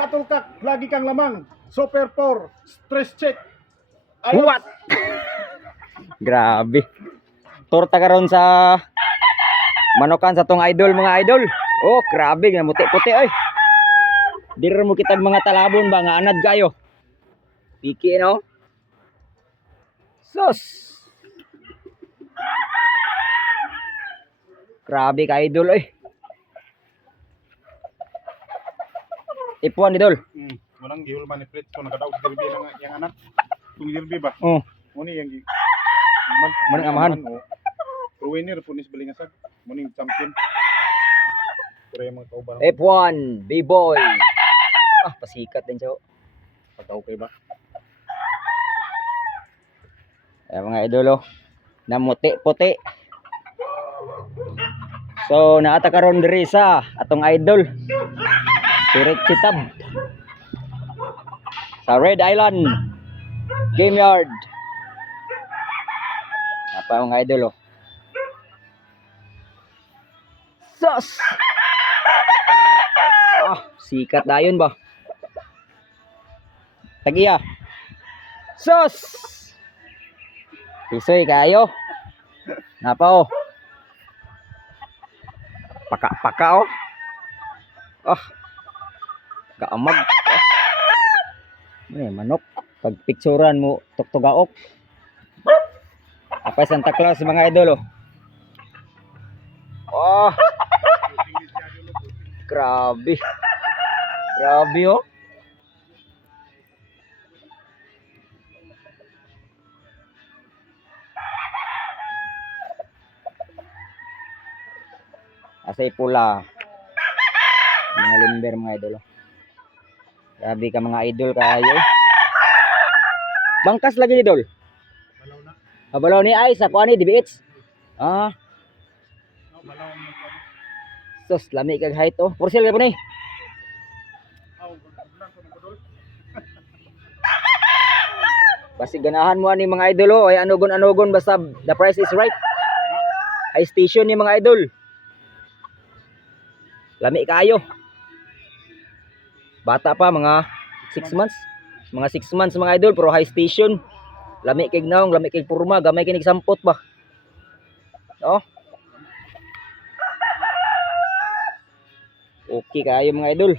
Battle Cock, lagi kang lamang. Super 4, stress check. What? Grabe. Torta karon sa manokan sa tong idol mga idol. Oh, grabe nga muti-puti ay. Dire mo kitag mga talabon ba nga anad kayo. Piki no. Sus. Grabe ka idol ay. Ipuan idol. Manang gihul man ni Fritz ko nakadaog sa derby lang yang anak. Kung derby ba? Oh, Muni yang Manang amahan. Pro winner po ni Balingasag. Muni champion. Pero yung mga kauban. F1 B-boy. Ah, pasikat din siya. Pagka okay ba? Ayan mga idolo, namuti-puti. So naata karon diri sa atong idol si Richie Tab sa Red Island Game Yard. Apa mga idol oh. Sus! Ah, sikat dayon ba? Tagiya. Sus! Pisoy kayo. Napa oh. Paka-paka oh. Ah. Kaamag. Ano manok. Pag picturean mo tuktugaok. Apa Santa Claus mga idol oh. Oh. Grabe. Grabe oh. Asay pula. Mga limber mga idol. Grabe ka mga idol kayo. Bangkas lagi ni idol. Balaw na. Balaw ni ay sa kuan ni DBH. Ah. Balaw na. Sus, lami kag height oh. For sale ka po ni. Basi ganahan mo ani mga idol oh. Ay anugon-anugon basta the price is right. Ay station ni mga idol. Lami kayo. Bata pa mga 6 months. Mga 6 months mga idol pero high station. Lami kay naong, lami kay purma, gamay kinig sampot ba. No? Okay kayo mga idol.